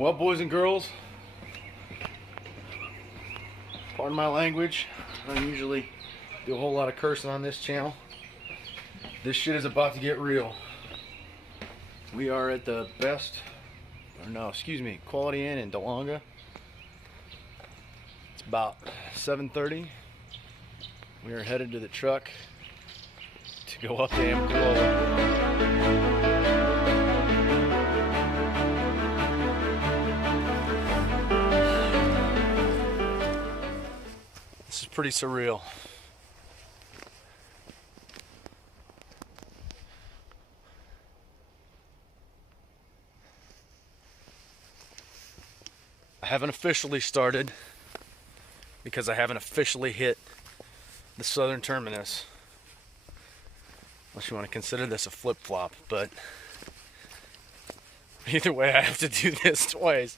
Well, boys and girls, pardon my language. I don't usually do a whole lot of cursing on this channel. This shit is about to get real. We are at the Quality Inn in DeLonga. It's about 7:30. We are headed to the truck to go up to Amcloa. This is pretty surreal. I haven't officially started because I haven't officially hit the southern terminus. Unless you want to consider this a flip-flop, but either way I have to do this twice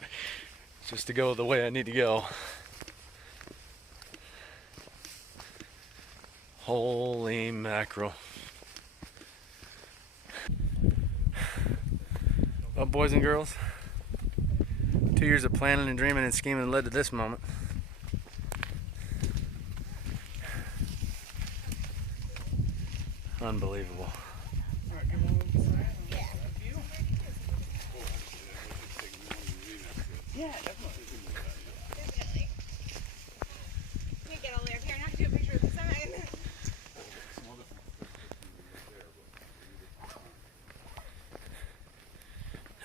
just to go the way I need to go. Holy mackerel. Well, boys and girls, 2 years of planning and dreaming and scheming led to this moment. Unbelievable. Yeah, definitely. Definitely. Can't get all the way up here and not do a picture of the sign.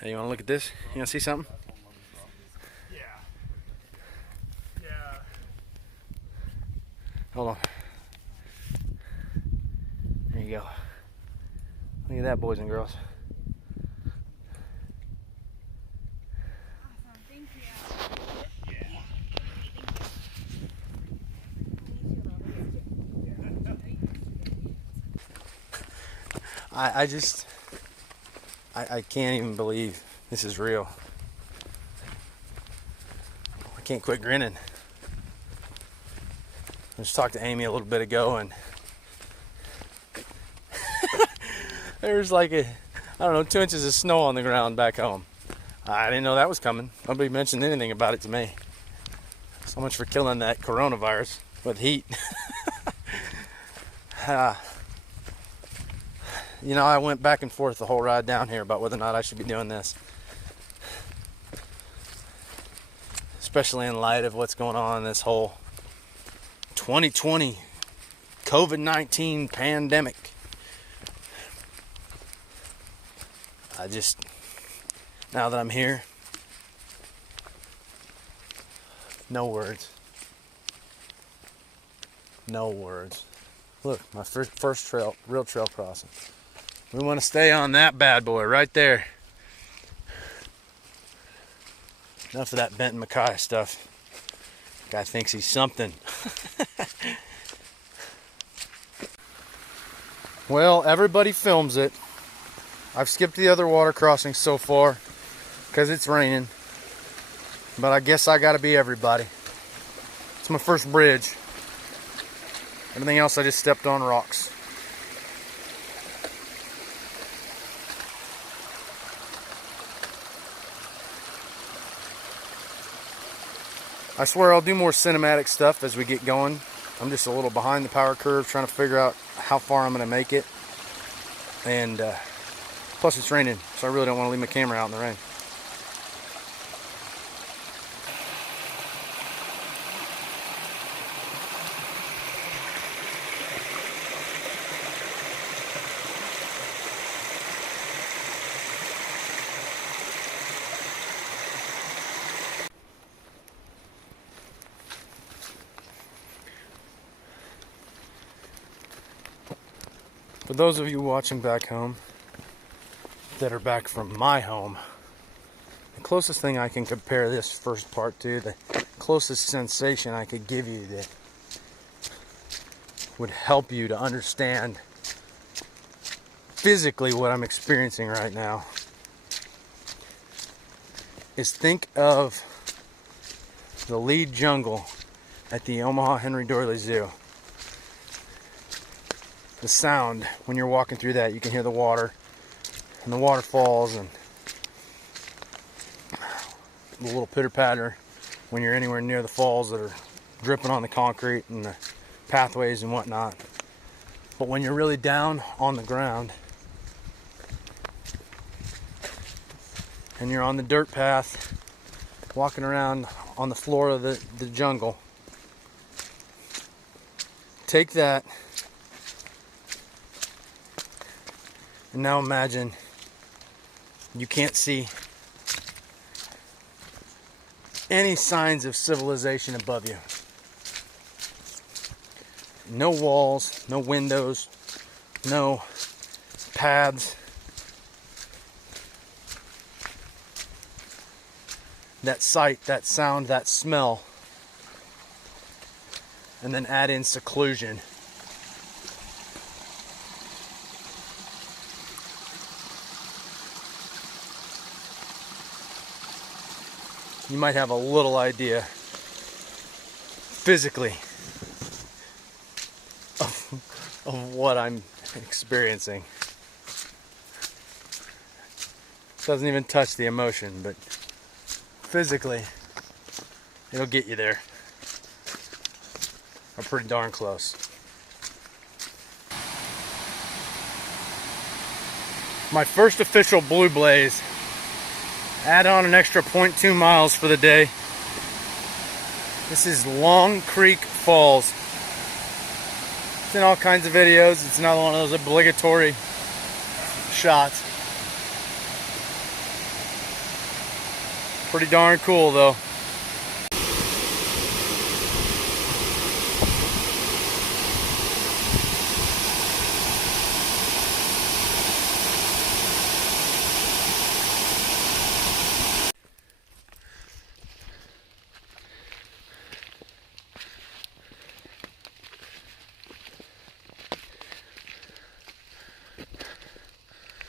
Hey, you want to look at this? You want to see something? Yeah. Yeah. Hold on. There you go. Look at that, boys and girls. Awesome, thank you. Yeah. I can't even believe this is real. I can't quit grinning. I just talked to Amy a little bit ago, and there's like 2 inches of snow on the ground back home. I didn't know that was coming. Nobody mentioned anything about it to me. So much for killing that coronavirus with heat. You know, I went back and forth the whole ride down here about whether or not I should be doing this. Especially in light of what's going on in this whole 2020 COVID-19 pandemic. Now that I'm here, no words. No words. Look, my first real trail crossing. We want to stay on that bad boy right there. Enough of that Benton Mackay stuff. Guy thinks he's something. Well, everybody films it. I've skipped the other water crossings so far because it's raining. But I guess I gotta be everybody. It's my first bridge. Everything else I just stepped on rocks. I swear I'll do more cinematic stuff as we get going. I'm just a little behind the power curve trying to figure out how far I'm going to make it. And plus it's raining, so I really don't want to leave my camera out in the rain. For those of you watching back home that are back from my home, the closest thing I can compare this first part to, the closest sensation I could give you that would help you to understand physically what I'm experiencing right now, is think of the lead jungle at the Omaha Henry Doorly Zoo. The sound when you're walking through that, you can hear the water and the waterfalls, and the little pitter patter when you're anywhere near the falls that are dripping on the concrete and the pathways and whatnot. But when you're really down on the ground and you're on the dirt path, walking around on the floor of the jungle, take that and now imagine you can't see any signs of civilization above you. No walls, no windows, no paths. That sight, that sound, that smell, and then add in seclusion. You might have a little idea physically of what I'm experiencing. Doesn't even touch the emotion, but physically it'll get you there. Or pretty darn close. My first official blue blaze. Add on an extra 0.2 miles for the day. This is Long Creek Falls. It's in all kinds of videos. It's not one of those obligatory shots. Pretty darn cool though.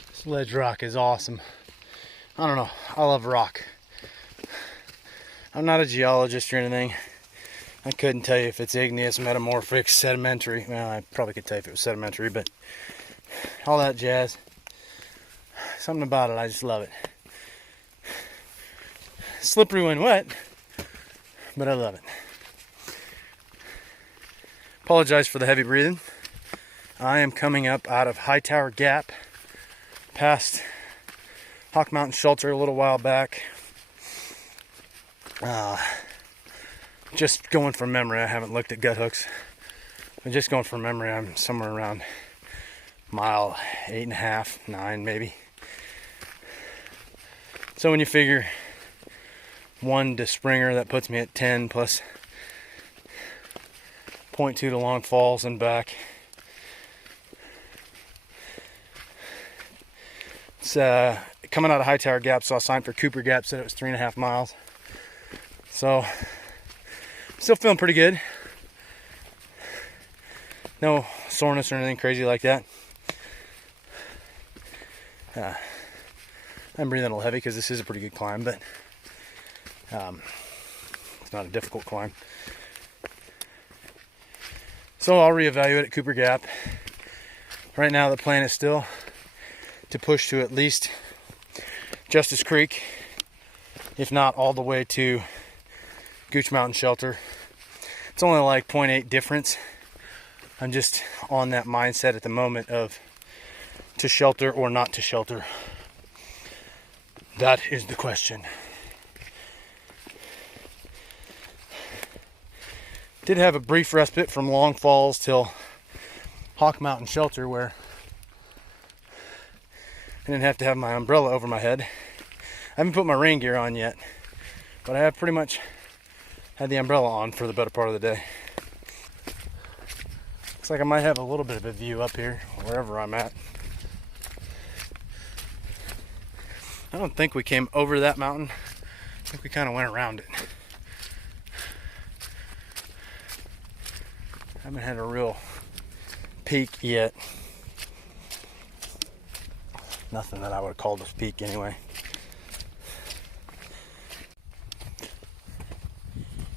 This ledge rock is awesome. I don't know, I love rock. I'm not a geologist or anything. I couldn't tell you if it's igneous, metamorphic, sedimentary. Well, I probably could tell you if it was sedimentary, but all that jazz. Something about it, I just love it. Slippery when wet, but I love it. Apologize for the heavy breathing. I am coming up out of Hightower Gap, past Hawk Mountain Shelter a little while back. Just going from memory, I haven't looked at gut hooks, but just going from memory, I'm somewhere around mile 8.5, 9 maybe. So when you figure 1 to Springer, that puts me at 10 plus 0.2 to Long Falls and back. It's coming out of Hightower Gap, saw a sign for Cooper Gap, said it was 3.5 miles. So, still feeling pretty good. No soreness or anything crazy like that. I'm breathing a little heavy because this is a pretty good climb, but it's not a difficult climb. So I'll reevaluate at Cooper Gap. Right now the plan is still to push to at least Justice Creek, if not all the way to Gooch Mountain Shelter. It's only like 0.8 difference. I'm just on that mindset at the moment of to shelter or not to shelter. That is the question. Did have a brief respite from Long Falls till Hawk Mountain Shelter where I didn't have to have my umbrella over my head. I haven't put my rain gear on yet, but I have pretty much had the umbrella on for the better part of the day. Looks like I might have a little bit of a view up here, wherever I'm at. I don't think we came over that mountain. I think we kind of went around it. I haven't had a real peak yet. Nothing that I would have called a peak anyway.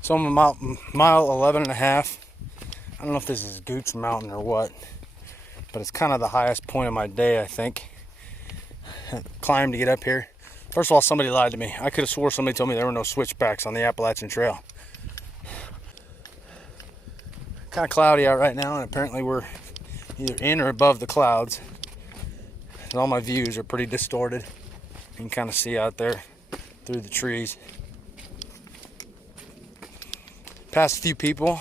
So I'm about mile 11 and a half. I don't know if this is Gooch Mountain or what, but it's kind of the highest point of my day, I think. Climb to get up here. First of all, somebody lied to me. I could have swore somebody told me there were no switchbacks on the Appalachian Trail. Kind of cloudy out right now, and apparently we're either in or above the clouds. And all my views are pretty distorted. You can kind of see out there through the trees. Passed a few people.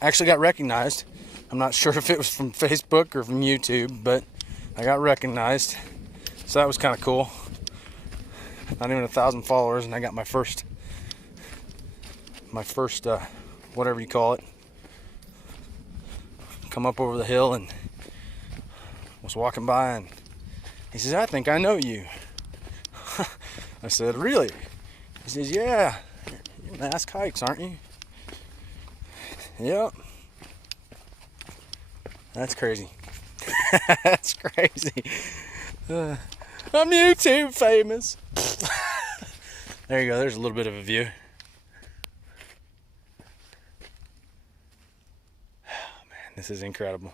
Actually got recognized. I'm not sure if it was from Facebook or from YouTube, but I got recognized. So that was kind of cool. Not even 1,000 followers, and I got my first, whatever you call it. Come up over the hill and was walking by, and he says, "I think I know you." I said, "Really?" He says, "Yeah, you're Mask Hikes, aren't you?" Yep. That's crazy. That's crazy. I'm YouTube famous. There you go. There's a little bit of a view. Oh, man, this is incredible.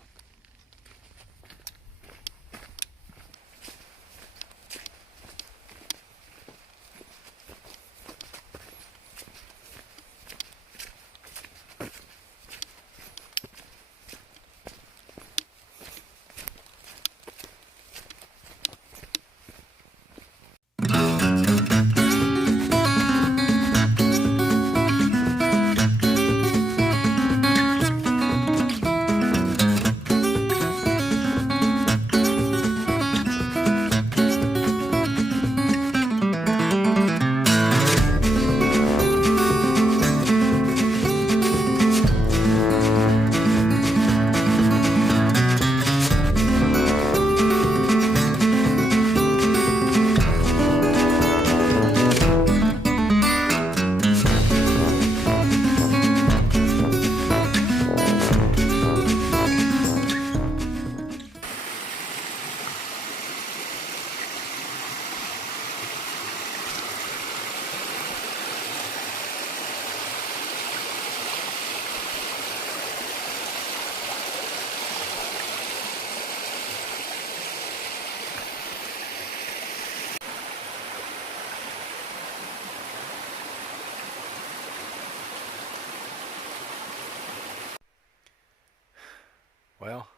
Well,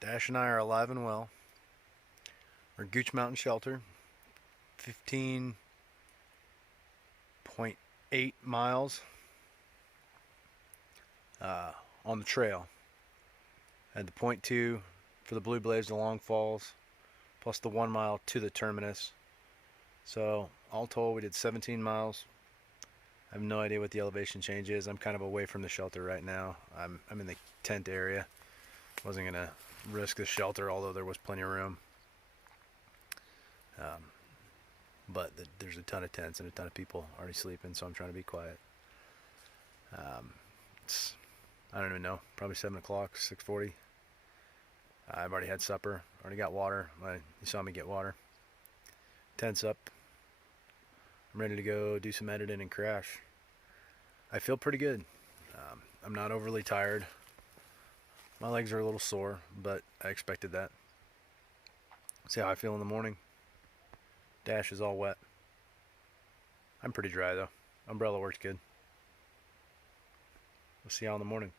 Dash and I are alive and well. We're Gooch Mountain Shelter, 15.8 miles on the trail. Had the 0.2 for the Blue Blaze to Long Falls, plus the 1 mile to the terminus. So all told, we did 17 miles. I have no idea what the elevation change is. I'm kind of away from the shelter right now. I'm in the tent area. Wasn't gonna risk the shelter, although there was plenty of room. But there's a ton of tents and a ton of people already sleeping, so I'm trying to be quiet. It's, I don't even know, probably 7 o'clock, 6:40. I've already had supper, already got water. You saw me get water. Tent's up. I'm ready to go do some editing and crash. I feel pretty good. I'm not overly tired. My legs are a little sore, but I expected that. See how I feel in the morning. Dash is all wet. I'm pretty dry though. Umbrella works good. We'll see y'all in the morning.